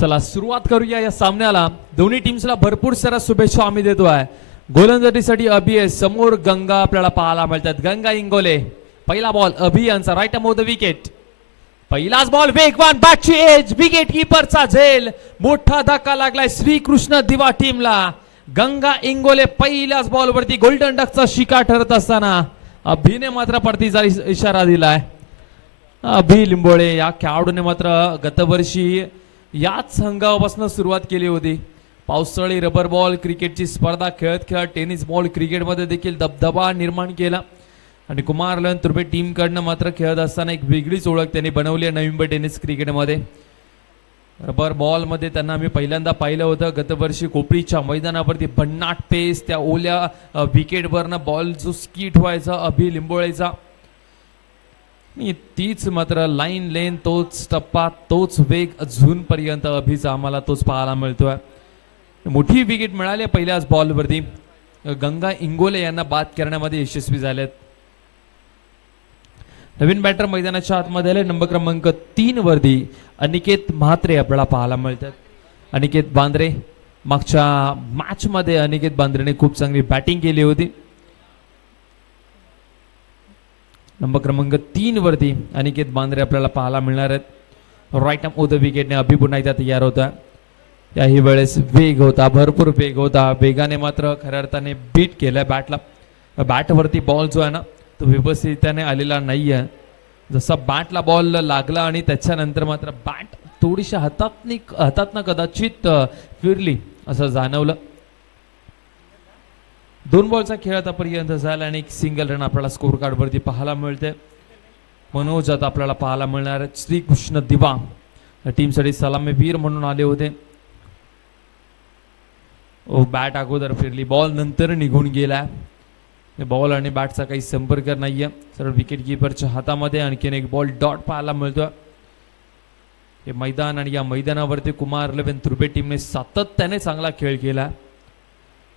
चला सुरुवात करूया या सामन्याला. दोन्ही टीम्सला भरपूर साऱ्या शुभेच्छा आम्ही देतोय. गोलंदाजीसाठी अभि आहे, समोर गंगा आपल्याला पाहायला मिळतात. गंगा इंगोले. पहिला बॉल अभि यांचा, राईट ऑफ द विकेट. पहिलाच बॉल वेगवान, बॅटची एज, विकेट कीपरचा झेल. मोठा धक्का लागलाय श्रीकृष्ण दिवा टीमला. गंगा इंगोले पहिल्याच बॉल वरती गोल्डन डकचा शिकार ठरत असताना अभिने मात्र परतीचा इशारा दिलाय. अभि लिंबोळे या खेळाडूने मात्र गतवर्षी याच संघापासून सुरुवात केली होती. पावसाळी रबर बॉल क्रिकेटची स्पर्धा खेळत खेळत टेनिस बॉल क्रिकेटमध्ये देखील दबदबा निर्माण केला आणि कुमार लन तुर्बे टीमकडनं मात्र खेळत असताना एक वेगळीच ओळख त्यांनी बनवली आहे नवी मुंबई टेनिस क्रिकेटमध्ये. रबर बॉलमध्ये त्यांना आम्ही पहिल्यांदा पाहिलं होतं गतवर्षी कोपरीच्या मैदानावरती भन्नाट पेस, त्या ओल्या विकेटवरनं बॉल जो स्कीट व्हायचा अभि लिंबोळेचा, तीच मात्र लाईन लेन, तोच टप्पा, तोच वेग अजूनपर्यंत अभिचा आम्हाला तोच पाहायला मिळतोय. मोठी विकेट मिळाली पहिल्याच बॉलवरती. गंगा इंगोले यांना बाद करण्यामध्ये यशस्वी झालेत. नवीन बॅटर मैदानाच्या आतमध्ये आले. नंबर क्रमांक 3 वरती अनिकेत म्हात्रे आपल्याला पाहायला मिळतात. अनिकेत बांद्रे, मागच्या मॅच मध्ये अनिकेत बांद्रेने खूप चांगली बॅटिंग केली होती. नंबर क्रमांक 3 वरती अनिकेत बांद्रे आपल्याला पाहायला मिळणार आहेत. राईट ऑफ द विकेटने अभि पुन्हा एकदा तयार होता. याही वेळेस वेग होता, भरपूर वेग होता. वेगाने मात्र खऱ्या अर्थाने बीट केलं बॅटला. बॅटवरती बॉल जो आहे ना तो व्यवस्थितपणे आलेला नाहीये. जसा बॅटला बॉल लागला आणि त्याच्यानंतर मात्र बॅट थोडीशी हातातनं कदाचित फिरली असं जाणवलं. 2 बॉलचा खेळ आतापर्यंत झाला आणि एक सिंगल रन आपल्याला स्कोर कार्ड वरती पाहायला मिळते. मनोज आता आपल्याला पाहायला मिळणार आहे. श्रीकृष्ण दिवा टीमसाठी सलामीवीर म्हणून आले होते. बॅट अगोदर फिरली, बॉल नंतर निघून गेला. बॉल आणि बॅटचा काही संपर्क नाहीये. सरळ विकेट कीपरच्या हातामध्ये आणखीन एक बॉल डॉट पाहायला मिळतोय. हे मैदान आणि या मैदानावरती कुमार 11 तुर्बे टीमने सातत्याने चांगला खेळ केला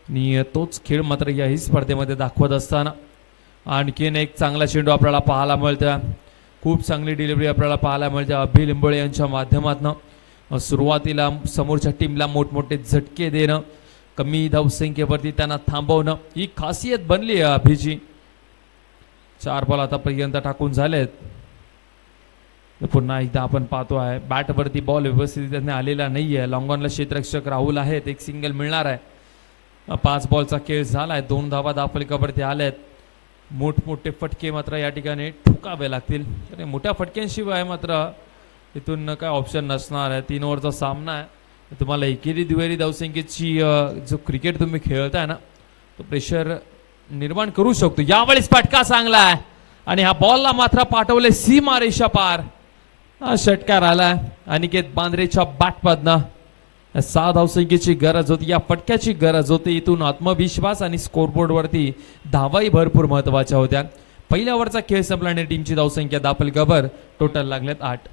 आणि तोच खेळ मात्र याही स्पर्धेमध्ये दाखवत असताना आणखीन एक चांगला चेंडू आपल्याला पाहायला मिळतोय. खूप चांगली डिलिव्हरी आपल्याला पाहायला मिळते अभि लिंबोळे यांच्या माध्यमातून. सुरुवातीला समोरच्या टीमला मोठमोठे झटके देणं, कमी धावसंख्येवरती त्यांना थांबवणं, ही खासियत बनली आहे अभिची. 4 बॉल आतापर्यंत टाकून झालेत. पुन्हा एकदा आपण पाहतो आहे बॅटवरती बॉल व्यवस्थित आलेला नाहीये. लॉंग ऑनला क्षेत्ररक्षक राहुल आहेत, एक सिंगल मिळणार आहे. 5 बॉलचा खेळ झालाय. 2 धावा धावफलकावरती आल्यात. मोठमोठे फटके मात्र या ठिकाणी ठोकावे लागतील. मोठ्या फटक्यांशिवाय मात्र इथून काय ऑप्शन नसणार आहे. 3 ओव्हरचा सामना आहे. तुम्हाला एकेरी दुहेरी धावसंख्येची जो क्रिकेट तुम्ही खेळताय ना तो प्रेशर निर्माण करू शकतो. यावेळेस फटका चांगला आहे आणि ह्या बॉलला मात्र पाठवले सीमा रेषा पार. षटकार आलाय अनिकेत बांद्रेच्या बॅटमधनं. 6 धावसंख्येची गरज होती, या फटक्याची गरज होती. इथून आत्मविश्वास आणि स्कोरबोर्ड वरती धावाही भरपूर महत्वाच्या होत्या. पहिल्या ओव्हरचा खेळ संपल्याने टीमची धावसंख्या धावफलकावर टोटल लागल्यात 8.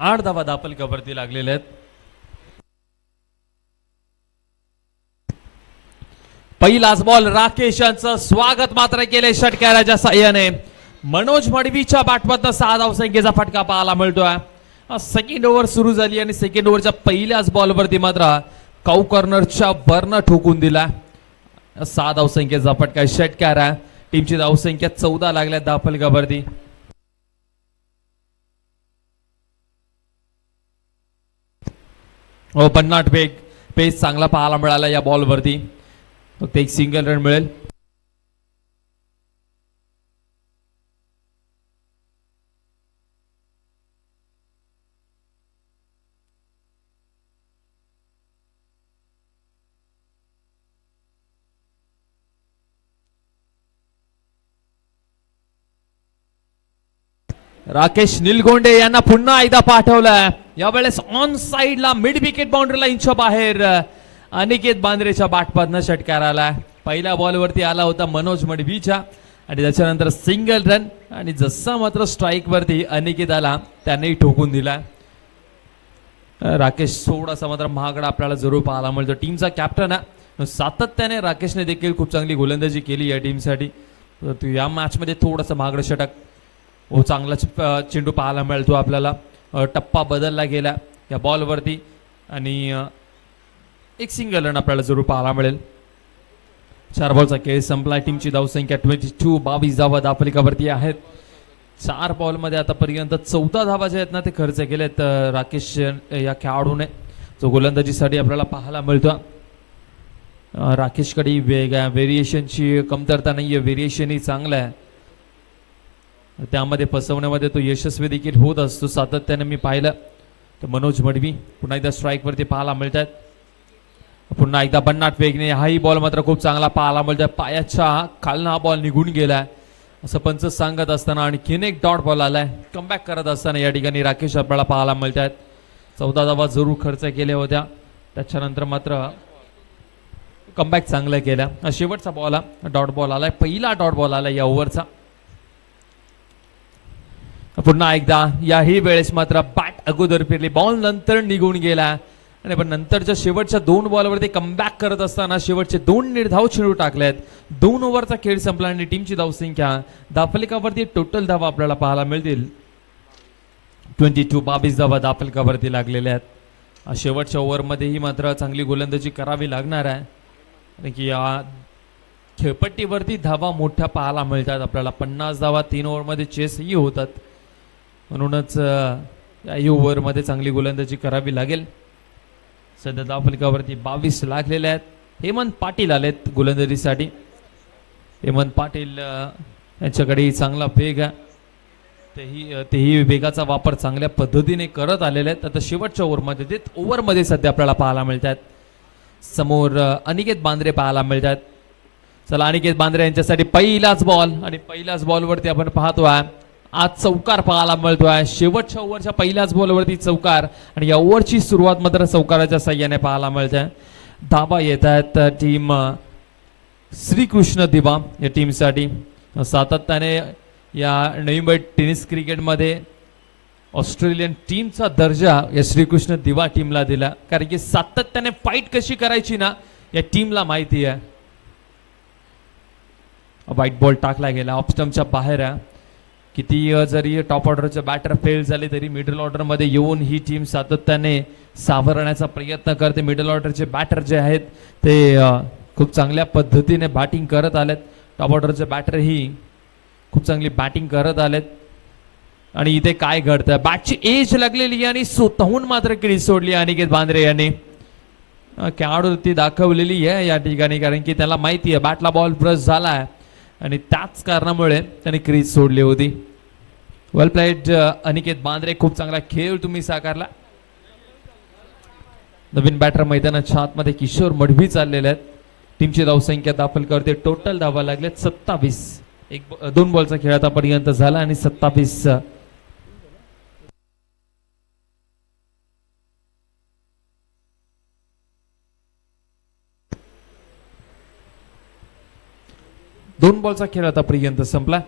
आठ धावा धावफलकावरती लागलेले आहेत. पहिलाच बॉल राकेश यांचं स्वागत मात्र केले षटकाराच्या साह्याने. मनोज मडवीच्या बॅटमधनं 6 धावसंख्येचा फटका पाहायला मिळतोय. सेकंड ओव्हर सुरू झाली आणि सेकंड ओव्हरच्या पहिल्याच बॉलवरती मात्र काऊ कॉर्नरच्या वरनं ठोकून दिला. 6 धावसंख्येचा फटका षटकार आहे. टीमची धावसंख्या 14 लागल्या धावफलकावरती. भन्नाट वेग, पेस चांगला पाहायला मिळाला या बॉलवरती. फक्त एक सिंगल रन मिळेल. राकेश निलगोंडे यांना पुन्हा एकदा पाठवलंय. यावेळेस ऑन साइडला मिड विकेट बाउंड्रीला इंच बाहेर अनिकेत बांद्रेच्या बॅटमधनं षटकार आला. पहिल्या बॉलवरती आला होता मनोज मडवीच्या आणि त्याच्यानंतर सिंगल रन आणि जसा मात्र स्ट्राईक वरती अनिकेत आला त्यानेही ठोकून दिला. राकेश थोडासा मात्र महागडा आपल्याला जरूर पाहायला मिळतो. टीमचा कॅप्टन आहे, सातत्याने राकेशने देखील खूप चांगली गोलंदाजी केली या टीमसाठी. या मॅच मध्ये थोडंसं महागडं षटक चांगला चेंडू पाहायला मिळतो आपल्याला. टप्पा बदलला गेला या बॉलवरती आणि एक सिंगल रन आपल्याला जरूर पाहायला मिळेल. 4 बॉलचा खेळ संपला. टीमची धावसंख्या 22, 22 धावा धावफलकावरती आहेत. 4 बॉलमध्ये आतापर्यंत 14 धावा जे आहेत ना ते खर्च केलेत राकेश या खेळाडूने, जो गोलंदाजीसाठी आपल्याला पाहायला मिळतो. राकेशकडे वेग आहे, व्हेरिएशनची कमतरता नाहीये, व्हेरिएशनही चांगलं आहे. त्यामध्ये फसवण्यामध्ये तो यशस्वी देखील होत असतो सातत्याने मी पाहिलं. तर मनोज मडवी पुन्हा एकदा स्ट्राईक वरती पाहायला मिळतात. पुन्हा एकदा बन्नाट वेगने हाही बॉल मात्र खूप चांगला पाहायला मिळतोय. पायाच्या खालनं हा बॉल निघून गेलाय असं पंच सांगत असताना आणखीन एक डॉट बॉल आलाय. कमबॅक करत असताना या ठिकाणी राकेश आपल्याला पाहायला मिळतात. 14 धावा जरूर खर्च केल्या होत्या, त्याच्यानंतर मात्र कमबॅक चांगलं केलं. शेवटचा बॉल डॉट बॉल आलाय, पहिला डॉट बॉल आलाय या ओव्हरचा. पुन्हा एकदा याही वेळेस मात्र बॅट अगोदर फिरली, बॉल नंतर निघून गेला आणि पण नंतरच्या शेवटच्या 2 बॉलवरती कमबॅक करत असताना शेवटचे 2 निर्धाव चेंडू टाकलेत. 2 ओव्हरचा खेळ संपला आणि टीमची धावसंख्या धावफलकावरती टोटल धावा आपल्याला पाहायला मिळतील 22, 22 धावा धावफलकावरती लागलेल्या आहेत. शेवटच्या ओव्हरमध्येही मात्र चांगली गोलंदाजी करावी लागणार आहे, कारण की या खेळपट्टीवरती धावा मोठ्या पाहायला मिळतात आपल्याला. 50 धावा 3 ओव्हरमध्ये चेसही होतात, म्हणूनच या ओव्हरमध्ये चांगली गोलंदाजी करावी लागेल. सध्या धावफलकावरती 22 लागलेले आहेत. हेमंत पाटील आलेत गोलंदाजीसाठी. हेमंत पाटील यांच्याकडे चांगला वेग आहे, तेही वेगाचा वापर चांगल्या पद्धतीने करत आलेले आहेत. आता शेवटच्या ओव्हरमध्ये सध्या आपल्याला पाहायला मिळतात. समोर अनिकेत बांद्रे पाहायला मिळतात. चला अनिकेत बांद्रे यांच्यासाठी पहिलाच बॉल आणि पहिल्याच बॉलवरती आपण पाहतोय आज चौकार पाहायला मिळतोय. शेवटच्या ओव्हरच्या पहिल्याच बॉलवरती चौकार आणि या ओव्हरची सुरुवात मात्र चौकाराच्या साह्याने पाहायला मिळते. धाबा येत आहेत टीम श्रीकृष्ण दिवा या टीमसाठी. सातत्याने या नवी मुंबई टेनिस क्रिकेटमध्ये ऑस्ट्रेलियन टीमचा दर्जा या श्रीकृष्ण दिवा टीमला दिला, कारण की सातत्याने फाईट कशी करायची ना या टीमला माहिती आहे. व्हाईट बॉल टाकला गेला, ऑफ स्टंपच्या बाहेर आहे. किती जरी टॉप ऑर्डरचे बॅटर फेल झाले तरी मिडल ऑर्डरमध्ये येऊन ही टीम सातत्याने सावरण्याचा प्रयत्न करते. मिडल ऑर्डरचे बॅटर जे आहेत ते खूप चांगल्या पद्धतीने बॅटिंग करत आलेत. टॉप ऑर्डरचे बॅटरही खूप चांगली बॅटिंग करत आलेत. आणि इथे काय घडतं, बॅटची एज लागलेली आणि स्वतःहून मात्र क्रीज सोडली अनिकेत बांद्रे यांनी. खेळाडूवृत्ती दाखवलेली आहे या ठिकाणी, कारण की त्याला माहिती आहे बॅटला बॉल ब्रश झालाय आणि त्याच कारणामुळे त्यांनी क्रीज सोडली होती. वेल प्लेड अनिकेत बांद्रे, खूप चांगला खेळ तुम्ही साकारला. नवीन बॅटर मैदानाच्या आतमध्ये किशोर मडवी चाललेले आहेत. टीमची धावसंख्या धावफलकावरती टोटल धावा लागल्यात 27. 2 बॉलचा खेळ आतापर्यंत झाला आणि 27 2 बॉलचा खेळ आतापर्यंत संपला.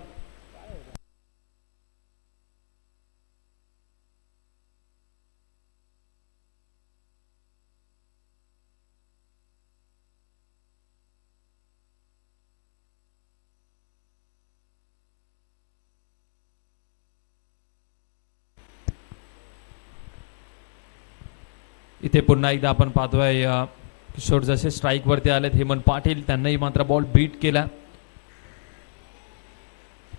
इथे पुन्हा एकदा आपण पाहतोय किशोर जसे स्ट्राईक वरती आलेत. हेमंत पाटील त्यांनाही मात्र बॉल बीट केला.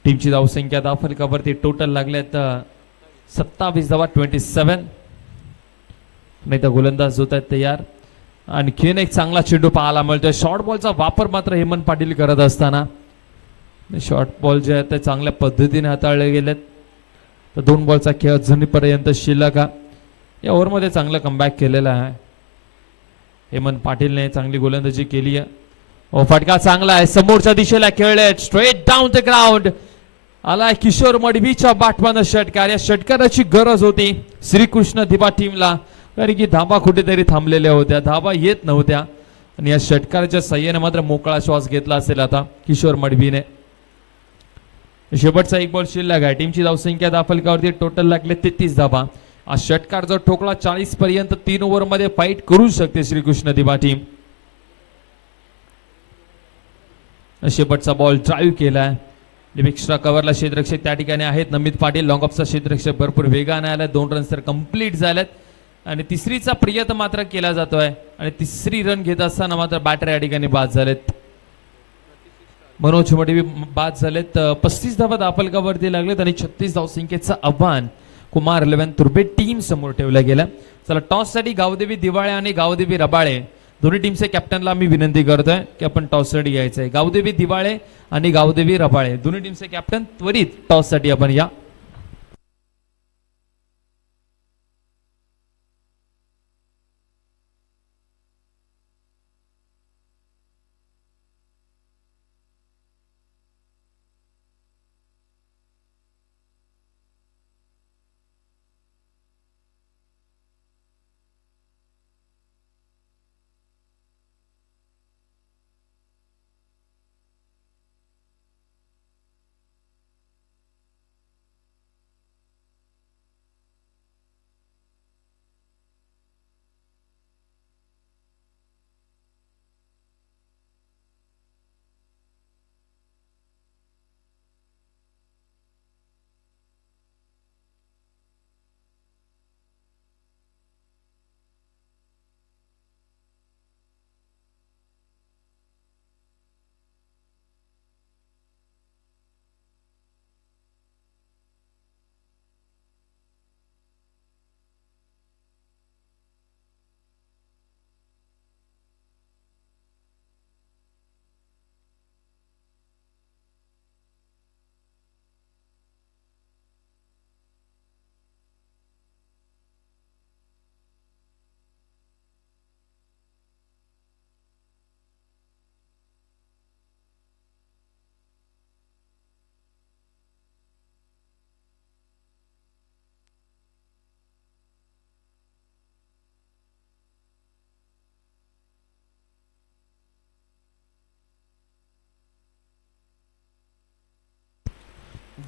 टीमची धावसंख्या धावफलकावरती टोटल लागल्यात 27 धावा 27. नाही तर गोलंदाज होत आहेत तयार. आणखीन एक चांगला चेंडू पाहायला मिळतोय. शॉर्ट बॉलचा वापर मात्र हेमंत पाटील करत असताना शॉर्ट बॉल जे आहेत ते चांगल्या पद्धतीने हाताळले गेलेत. तर 2 बॉलचा खेळ अजूनपर्यंत शिल्लक आहे. या ओव्हरमध्ये चांगलं कमबॅक केलेलं आहे. हेमंत पाटीलने चांगली गोलंदाजी केली आहे. फटका चांगला आहे, समोरच्या दिशेला खेळले, स्ट्रेट डाऊन द ग्राउंड आला किशोर मडवीच्या बॅटमॅन षटकार. या षटकाराची गरज होती. श्रीकृष्ण दिबा टीमला, कारण की धाबा कुठेतरी थांबलेल्या होत्या, धाबा येत नव्हत्या आणि या षटकाराच्या सहाय्याने मात्र मोकळा श्वास घेतला असेल आता किशोर मडवीने. शेवटचा एक बॉल शिल्लक आहे. टीमची धावसंख्या दाफलकावरती टोटल लागले 33 धाबा. हा षटकार जर ठोकला 40 पर्यंत 3 ओव्हर मध्ये फाईट करू शकते श्रीकृष्ण दिबा टीम. शेवटचा बॉल ड्राईव्ह केलाय. एक्स्ट्रा कव्हरला क्षेत्ररक्षक त्या ठिकाणी आहेत. नमित पाटील लॉंग ऑफचा क्षेत्ररक्षक भरपूर वेगाने आला. 2 रन्स तर कंप्लीट झालेत आणि तिसरीचा प्रयत्न मात्र केला जातोय आणि तिसरी रन घेत असताना मात्र बॅटर या ठिकाणी बाद झालेत. मनोज मडवी बाद झालेत. 35 धावा दाफलकावरती लागलेत आणि 36 धावसंख्येचं आव्हान कुमार 11 तुर्बे टीम समोर ठेवलं गेलं. चला टॉस साठी गावदेवी दिवाळे आणि गावदेवी रबाळे दोन्ही टीमचे कॅप्टनला मी विनंती करतोय की आपण टॉस साठी यायचंय. गावदेवी दिवाळे आणि गावदेवी रबाळे दोन्ही टीमचे कॅप्टन त्वरित टॉस साठी आपण या.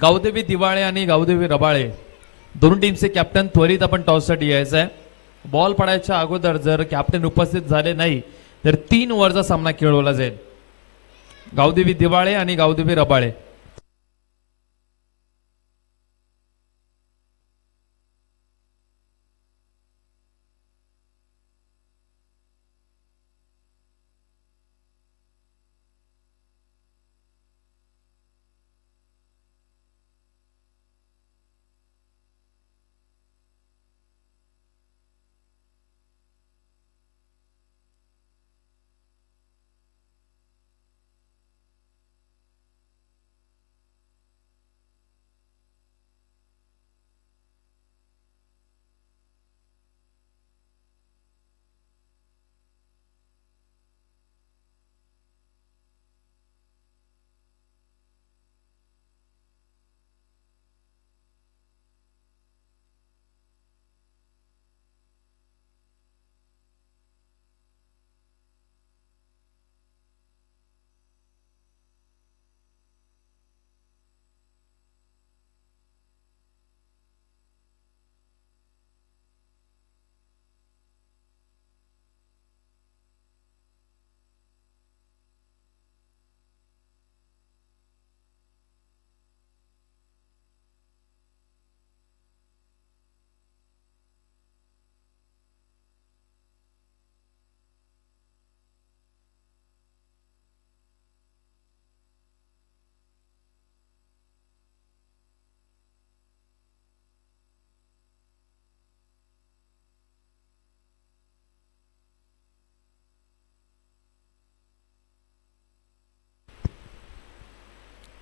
गावदेवी दिवाळे आणि गावदेवी रबाळे दोन्ही टीमचे कॅप्टन त्वरित आपण टॉस साठी यायचं आहे. बॉल पडायच्या अगोदर जर कॅप्टन उपस्थित झाले नाही तर 3 ओव्हरचा सामना खेळवला जाईल. गावदेवी दिवाळे आणि गावदेवी रबाळे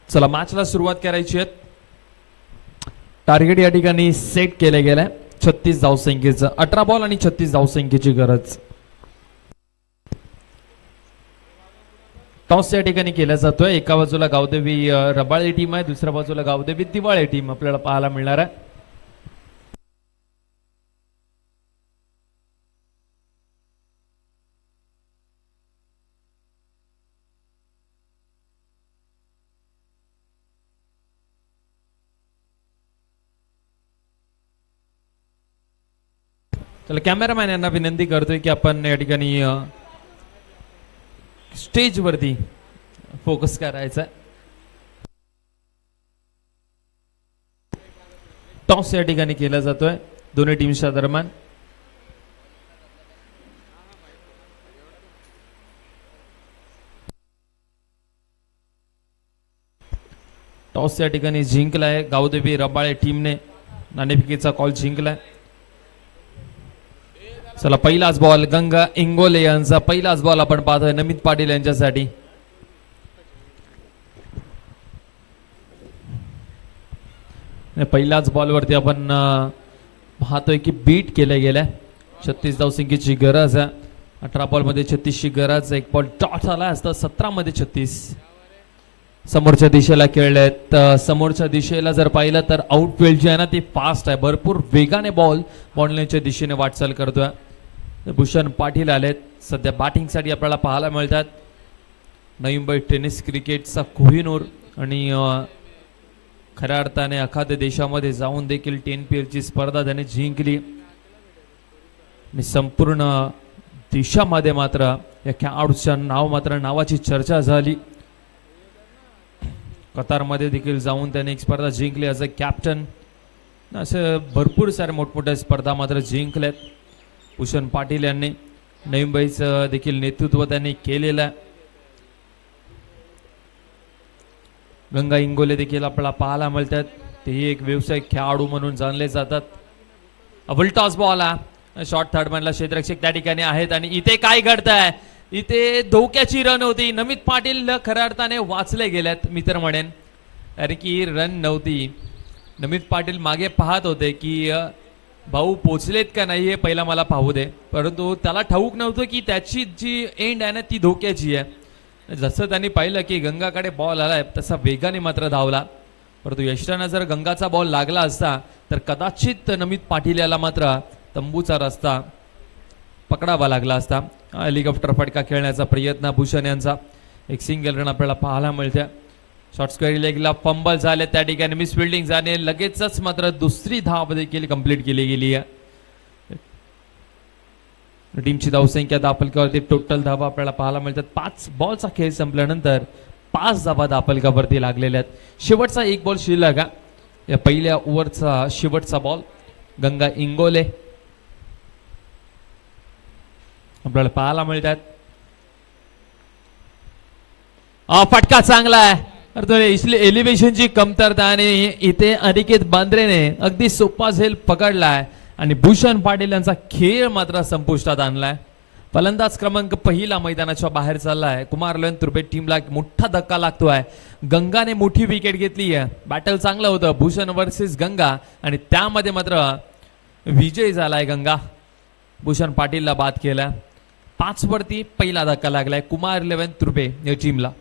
चला मॅचला सुरुवात करायची आहे. टार्गेट या ठिकाणी सेट केले गेलाय 36 धावसंख्येचं. 18 बॉल आणि 36 धावसंख्येची गरज. टॉस या ठिकाणी केला जातोय. एका बाजूला गावदेवी रबाळे टीम आहे, दुसऱ्या बाजूला गावदेवी दिवाळे टीम आपल्याला पाहायला मिळणार आहे. चला कॅमेरामॅन यांना विनंती करतोय की आपण या ठिकाणी स्टेज वरती फोकस करायचा. टॉस या ठिकाणी केला जातोय दोन्ही टीमच्या दरम्यान. टॉस या ठिकाणी जिंकलाय गावदेवी रबाळे टीमने. नाणेफेकीचा कॉल जिंकलाय. चला पहिलाच बॉल गंगा इंगोले यांचा पहिलाच बॉल आपण पाहतोय नमित पाटील यांच्यासाठी. पहिल्याच बॉल वरती आपण पाहतोय की बीट केल्या गेल्या. 36 धावसंख्येची गरज आहे. 18 बॉल मध्ये 36 ची गरज. एक बॉल डॉट झाला असता. 17 मध्ये 36. समोरच्या दिशेला खेळलेत. समोरच्या दिशेला जर पाहिलं तर आउटफील्ड जी आहे ना ती फास्ट आहे. भरपूर वेगाने बॉल बॉलनेच्या दिशेने वाटचाल करतोय. भूषण पाटील आलेत सध्या बॅटिंग साठी आपल्याला पाहायला मिळतात. नवी मुंबई टेनिस क्रिकेटचा कोहिनूर आणि खऱ्या अर्थाने एखाद्या देशामध्ये जाऊन देखील 10 ची स्पर्धा त्याने जिंकली. आणि संपूर्ण देशामध्ये मात्र या खेळाडूच्या नावाची चर्चा झाली. कतारमध्ये देखील जाऊन त्याने एक स्पर्धा जिंकली ॲज अ कॅप्टन. असे भरपूर सारे मोठमोठ्या स्पर्धा मात्र जिंकल्यात भूषण पाटील यांनी. नवी मुंबईचं देखील नेतृत्व त्यांनी केलेलं आहे. गंगा इंगोले देखील आपल्याला पाहायला मिळतात. तेही एक व्यावसायिक खेळाडू म्हणून जाणले जातात. टॉस बॉल आहे. शॉर्ट थर्डमॅनला क्षेत्ररक्षक त्या ठिकाणी आहेत. आणि इथे काय घडतंय, इथे धोक्याची रन होती. नमित पाटील खऱ्या अर्थाने वाचले गेल्यात मी तर म्हणेन. अरे की रन नव्हती. नमित पाटील मागे पाहत होते की भाऊ पोचलेत का नाही हे पहिला मला पाहू दे. परंतु त्याला ठाऊक नव्हतं की त्याची जी एंड आहे ना ती धोक्याची आहे. जसं त्यांनी पाहिलं की गंगाकडे बॉल आलाय तसा वेगाने मात्र धावला. परंतु यष्टानं जर गंगाचा बॉल लागला असता तर कदाचित नमित पाटील याला मात्र तंबूचा रस्ता पकडावा लागला असता. हेलिकॉप्टर फटका खेळण्याचा प्रयत्न भूषण यांचा. एक सिंगल रन आपल्याला पाहायला मिळते. शॉर्ट स्क्वेअर लेगला फंबल झाले त्या ठिकाणी मिस फिल्डिंग झाले. लगेचच मात्र दुसरी धाव देखील कंप्लीट केली गेली आहे. टीमची धावसंख्या दापलकावरती टोटल धावा आपल्याला पाहायला मिळतात. 5 बॉलचा खेळ संपल्यानंतर 5 धावा दापलकावरती लागलेल्या आहेत. शेवटचा एक बॉल शिल्लक आहे. या पहिल्या ओव्हरचा शेवटचा बॉल गंगा इंगोले आपल्याला पाहायला मिळतात. फटका चांगला आहे. एलिव्हेशनची कमतरता आणि इथे अनिकेत बांद्रेने अगदी सोपा झेल पकडलाय आणि भूषण पाटील यांचा खेळ मात्र संपुष्टात आणलाय. फलंदाज क्रमांक पहिला मैदानाच्या बाहेर चाललाय. कुमार लोयन तुर्बे टीमला मोठा धक्का लागतोय. गंगाने मोठी विकेट घेतली आहे. बॅटल चांगलं होतं भूषण वर्सेस गंगा आणि त्यामध्ये मात्र विजय झालाय गंगा. भूषण पाटीलला बाद केला. 5 वरती पहिला धक्का लागलाय कुमार 11 तुर्बे या टीमला.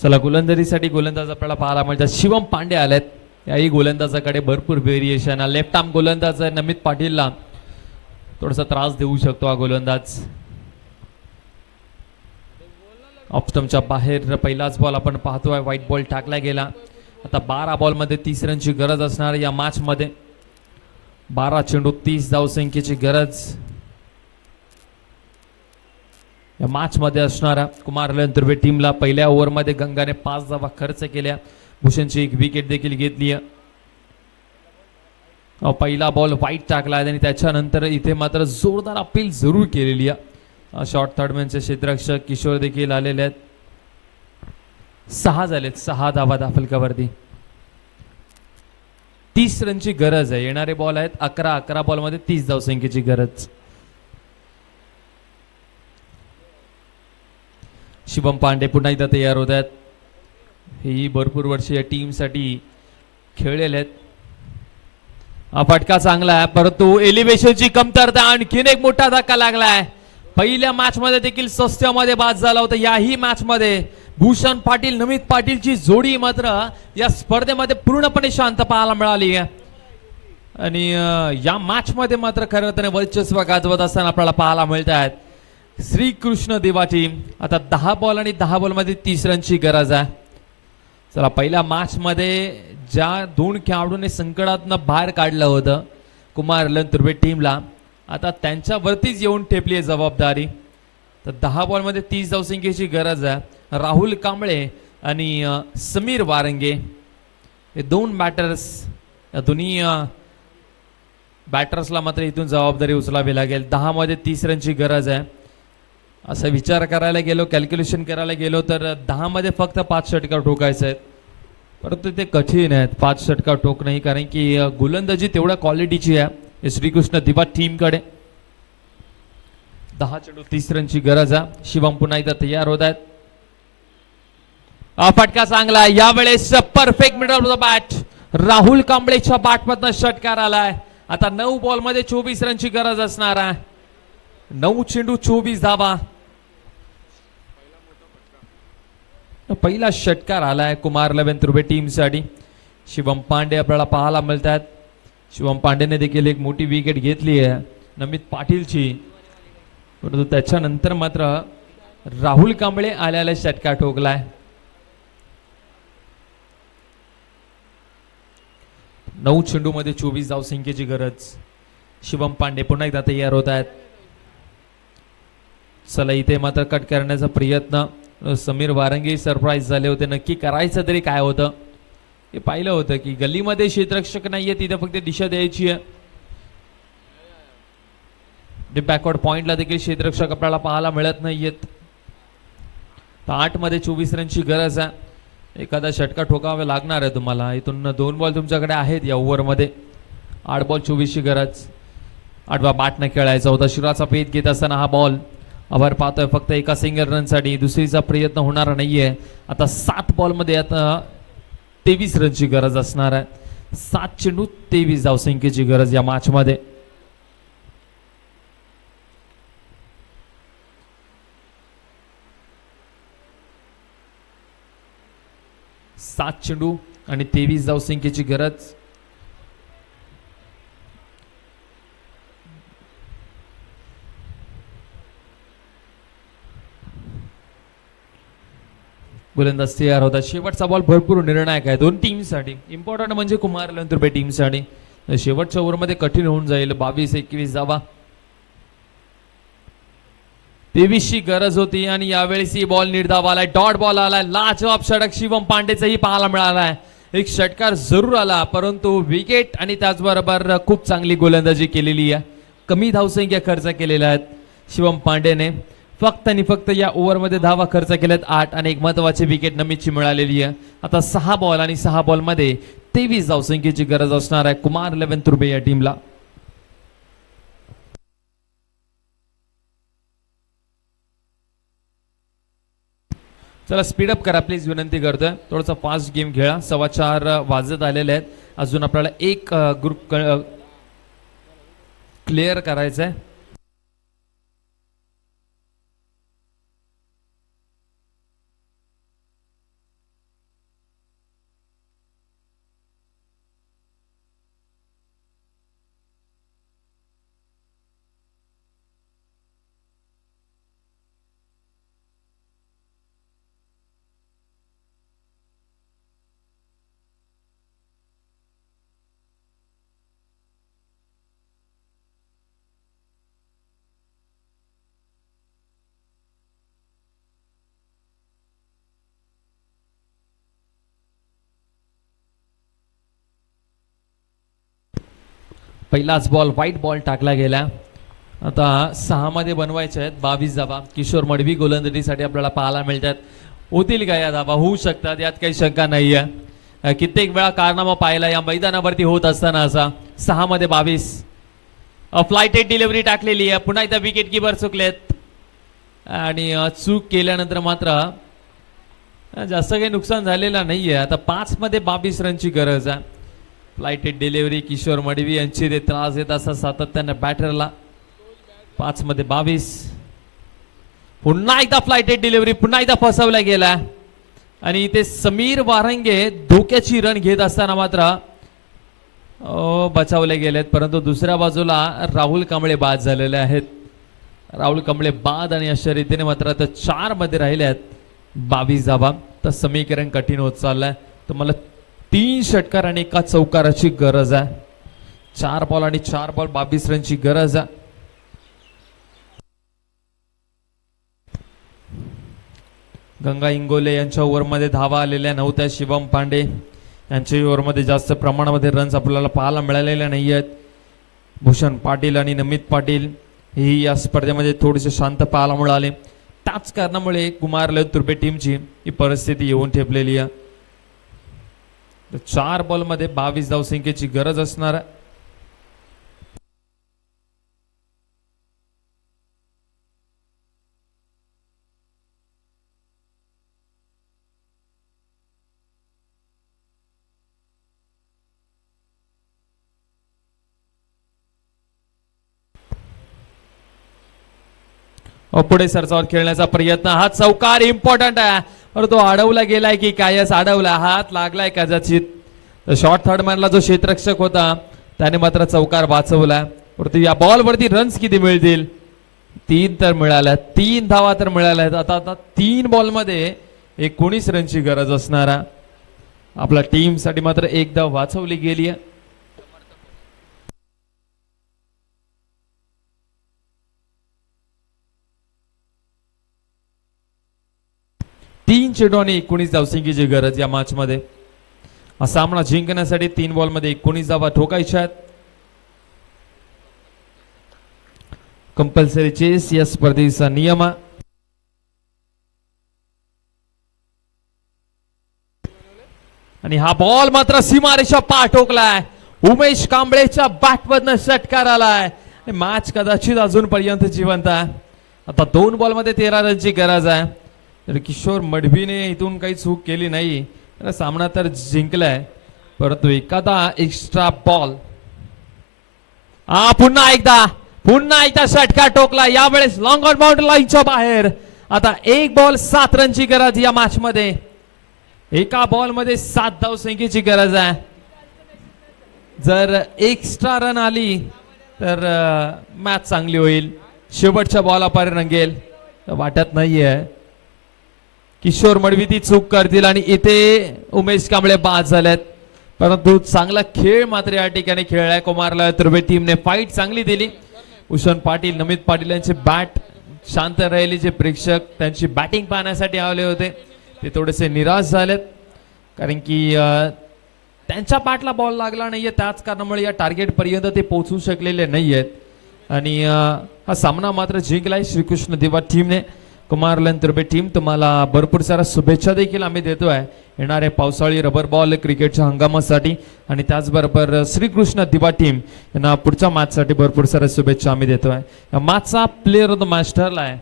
चला गोलंदाजीसाठी गोलंदाज आपल्याला पाहायला मिळतात. शिवम पांडे आलेत. याही गोलंदाजाकडे भरपूर व्हेरिएशन. लेफ्ट आर्म गोलंदाज नमित पाटीलला थोडासा त्रास देऊ शकतो हा गोलंदाज. ऑफ स्टंपच्या बाहेर पहिलाच बॉल आपण पाहतोय. व्हाईट बॉल टाकला गेला. आता 12 बॉल मध्ये 30 रनची गरज असणार या मॅच मध्ये. 12 चेंडू 30 धावसंख्येची गरज या मॅच मध्ये असणारा कुमार लंतुर्बे टीमला. पहिल्या ओव्हरमध्ये गंगाने 5 धावा खर्च केल्या. भूषणची एक विकेट देखील घेतली. पहिला बॉल वाईट टाकला आणि त्याच्यानंतर इथे मात्र जोरदार अपील जरूर केलेली आहे. शॉर्ट थर्डमॅनचे क्षेत्ररक्षक किशोर देखील आलेले आहेत. 6 झालेत. 6 धावा फलकावरती. 30 रनची गरज आहे. येणारे बॉल आहेत 11 बॉलमध्ये 30 धावसंख्येची गरज. शिवम पांडे पुन्हा एकदा तयार होत आहेत. ही भरपूर वर्ष या टीम साठी खेळलेले आहेत. फटका चांगला आहे परंतु एलिव्हेशनची कमतरता. आणखीन एक मोठा धक्का लागलाय. पहिल्या मॅच मध्ये देखील सस्त्यामध्ये बाद झाला होता. याही मॅच मध्ये भूषण पाटील नमित पाटीलची जोडी मात्र या स्पर्धेमध्ये पूर्णपणे शांत पाहायला मिळाली आहे. आणि या मॅच मध्ये मात्र खरं तर वर्चस्व गाजवत असताना आपल्याला पाहायला मिळत आहेत श्रीकृष्ण देवा टीम. आता 10 बॉल आणि 10 बॉल मध्ये 30 रनची गरज आहे. चला पहिल्या मॅच मध्ये ज्या 2 खेळाडूंनी संकटातनं बाहेर काढलं होतं कुमार लंतुर्बे टीमला, आता त्यांच्यावरतीच येऊन ठेपली आहे जबाबदारी. तर 10 बॉल मध्ये 30 धावसंख्येची गरज आहे. राहुल कांबळे आणि समीर वारंगे हे 2 बॅटर्स. या दोन्ही बॅटर्सला मात्र इथून जबाबदारी उचलावी लागेल. 10 मध्ये 30 रनची गरज आहे. असा विचार करायला गेलो, कॅल्क्युलेशन करायला गेलो तर 10 मध्ये फक्त 5 षटकार ठोकायचे आहेत. परंतु ते कठीण आहेत 5 षटकार ठोकणं, कारण की गोलंदाजी तेवढ्या क्वालिटीची आहे श्रीकृष्ण दिवा टीमकडे. 10 चेंडू 30 रनची गरज आहे. शिवम पुन्हा एकदा तयार होत आहेत. फटका चांगला. यावेळेस perfect middle of the bat. Rahul कांबळेच्या बॅटमधनं षटकार आलाय. आता 9 बॉल मध्ये 24 रनची गरज असणार आहे. 9 चेंडू 24 धावा. पहिला षटकार आलाय कुमार लंतुर्बे टीम साठी. शिवम पांडे आपल्याला पाहायला मिळतात. शिवम पांडेने देखील एक मोठी विकेट घेतली आहे नमित पाटीलची. परंतु त्याच्यानंतर मात्र राहुल कांबळे आल्याला षटकार ठोकलाय. 9 चेंडू मध्ये 24 धावसंख्येची गरज. शिवम पांडे पुन्हा एकदा तयार होत आहेत. चला इथे मात्र कट करण्याचा प्रयत्न. समीर वारंगे सरप्राईज झाले होते. नक्की करायचं तरी काय होतं हे पाहिलं होतं की गल्लीमध्ये क्षेत्ररक्षक नाहीये, तिथे फक्त दिशा द्यायची आहे. बॅकवर्ड पॉइंटला देखील क्षेत्ररक्षक आपल्याला पाहायला मिळत नाहीयेत. 8 मध्ये 24 रनची गरज आहे. एखादा षटकार ठोकावा लागणार आहे तुम्हाला. इथून 2 बॉल तुमच्याकडे आहेत या ओव्हर मध्ये. 8 बॉल 24 ची गरज. 8वा बॅटने खेळायचा होता. शिराचा पेत घेत असताना हा बॉल आभार पाहतोय फक्त एका सिंगल रन साठी. दुसरीचा प्रयत्न होणार नाहीये. आता 7 बॉल मध्ये आता 23 रनची गरज असणार आहे. 7 चेंडू 23 धावसंख्येची गरज या मॅच मध्ये. सात चेंडू आणि 23 धावसंख्येची गरज. गोलंदाज तयार होता. शेवटचा बॉल भरपूर निर्णायक आहे 2 टीमसाठी. इम्पॉर्टंट म्हणजे कुमार लंतुर्बे टीमसाठी. शेवटच्या ओव्हरमध्ये कठीण होऊन जाईल. 22-21 धावा. 23 ची गरज होती आणि यावेळेस ही बॉल निर्धाव आलाय. डॉट बॉल आलाय. लाजवाब षटक शिवम पांडेचाही पाहायला मिळालाय. एक षटकार जरूर आला परंतु विकेट आणि त्याचबरोबर खूप चांगली गोलंदाजी केलेली आहे. कमी धावसंख्या खर्च केलेल्या आहेत शिवम पांडेने. फक्त आणि फक्त या ओव्हरमध्ये धावा खर्च केल्यात 8 आणि एक महत्वाची विकेट नमीतची मिळालेली आहे. आता 6 बॉल आणि 6 बॉल मध्ये 23 धावसंख्येची गरज असणार आहे कुमार लंतुर्बे या टीमला. चला स्पीडअप करा प्लीज, विनंती करतोय. थोडासा फास्ट गेम खेळा. 4:15 वाजत आलेले आहेत. अजून आपल्याला एक ग्रुप क्लिअर करायचा आहे. पहिलाच बॉल व्हाईट बॉल टाकला गेला. आता 6 मध्ये बनवायचे आहेत 22 धावा. किशोर मडवी गोलंदाजीसाठी आपल्याला पाहायला मिळतात. होतील का या धावा? होऊ शकतात, यात काही शंका नाहीये. कित्येक वेळा कारनामा पाहिला या मैदानावरती होत असताना. असा 6 मध्ये 22. फ्लाइटेड डिलिव्हरी टाकलेली आहे. पुन्हा एकदा विकेट किपर चुकलेत आणि चूक केल्यानंतर मात्र जास्त काही नुकसान झालेलं नाहीये. आता 5 मध्ये 22 रनची गरज आहे. फ्लाइटेड डिलिव्हरी किशोर मडवी यांची ते त्रास देत असतात सातत्याने बॅटरला. 5 मध्ये 22. पुन्हा एकदा फ्लाइटेड डिलिव्हरी, पुन्हा एकदा फसवला गेला आणि इथे समीर वारंगे धोक्याची रन घेत असताना मात्र बचावले गेलेत. परंतु दुसऱ्या बाजूला राहुल कांबळे बाद झालेले आहेत. राहुल कांबळे बाद आणि अशा रीतीने मात्र आता 4 मध्ये राहिले आहेत 22 धावा. तर समीकरण कठीण होत चाललंय. तर मला 3 षटकार आणि 1 चौकाराची गरज आहे. 4 बॉल आणि 4 बॉल 22 रनची गरज आहे. गंगा इंगोले यांच्या ओव्हरमध्ये धावा आलेल्या नव्हत्या. शिवम पांडे यांच्या ओव्हरमध्ये जास्त प्रमाणामध्ये रन्स आपल्याला पाहायला मिळालेल्या नाही आहेत. भूषण पाटील आणि नमित पाटील ही या स्पर्धेमध्ये थोडेसे शांत पाहायला मिळाले. त्याच कारणामुळे कुमार तुर्बे टीमची ही परिस्थिती येऊन ठेपलेली आहे. 4 बॉल मध्ये 22 धावसंख्येची गरज असणार आहे. पुढे सरसावर खेळण्याचा प्रयत्न. हा चौकार इम्पॉर्टंट आहे, पर तो अडवला गेलाय की कायच अडवला. हात लागलाय कदाचित. शॉर्ट थर्ड मॅनला जो क्षेत्ररक्षक होता त्याने मात्र चौकार वाचवला. परंतु या बॉल वरती रन्स किती मिळतील? 3 तर मिळाल्या. 3 धावा तर मिळाल्या. आता 3 बॉल मध्ये 19 रनची गरज असणार आहे. आपल्या टीम साठी मात्र 1 धाव वाचवली गेली आहे. तीन चेंडू आणि 19 धावसंख्येची गरज या मॅच मध्ये. हा सामना जिंकण्यासाठी 3 बॉल मध्ये 19 धावा ठोकायच्या आहेत. कंपल्सरी चेस या स्पर्धेचा नियम. आणि हा बॉल मात्र सीमारेषा पार ठोकलाय. उमेश कांबळेच्या बॅटमधनं षटकार आलाय. मॅच कदाचित अजूनपर्यंत जिवंत आहे. आता 2 बॉल मध्ये 13 रनची गरज आहे. तर किशोर मडवीने इथून काही चूक केली नाही. सामना तर जिंकलाय, परंतु एखादा एक्स्ट्रा बॉल. पुन्हा एकदा षटकार टोकला. यावेळेस लॉंग ऑन बाउंड्री लाईनच्या बाहेर. आता 1 बॉल 7 रनची गरज या मॅच मध्ये. एका बॉल मध्ये 7 धावसंख्येची गरज आहे. जर एक्स्ट्रा रन आली तर मॅच चांगली होईल. शेवटच्या बॉलापर्यंत रंगेल वाटत नाहीये. किशोर मडवी ती चूक करतील आणि इथे उमेश कांबळे बाद झालेत. परंतु चांगला खेळ मात्र या ठिकाणी खेळलाय कुमार तुर्बे टीमने. फाईट चांगली दिली. भूषण पाटील, नमित पाटील यांची बॅट शांत राहिली. जे प्रेक्षक त्यांची बॅटिंग पाहण्यासाठी आले होते ते थोडेसे निराश झालेत, कारण की त्यांच्या बॅटला बॉल लागला नाहीये. त्याच कारणामुळे या टार्गेट पर्यंत ते पोहोचू शकलेले नाहीयेत. आणि हा सामना मात्र जिंकलाय श्रीकृष्ण दिवा टीमने. कुमार तुर्बे टीम तुम्हाला भरपूर साऱ्या शुभेच्छा देखील आम्ही देतोय येणाऱ्या पावसाळी रबर बॉल क्रिकेटच्या हंगामासाठी. आणि त्याचबरोबर श्रीकृष्ण दिवा टीम यांना पुढच्या मॅचसाठी भरपूर साऱ्या शुभेच्छा आम्ही देतोय. या मॅचचा प्लेअर ऑफ द मॅच ठरलाय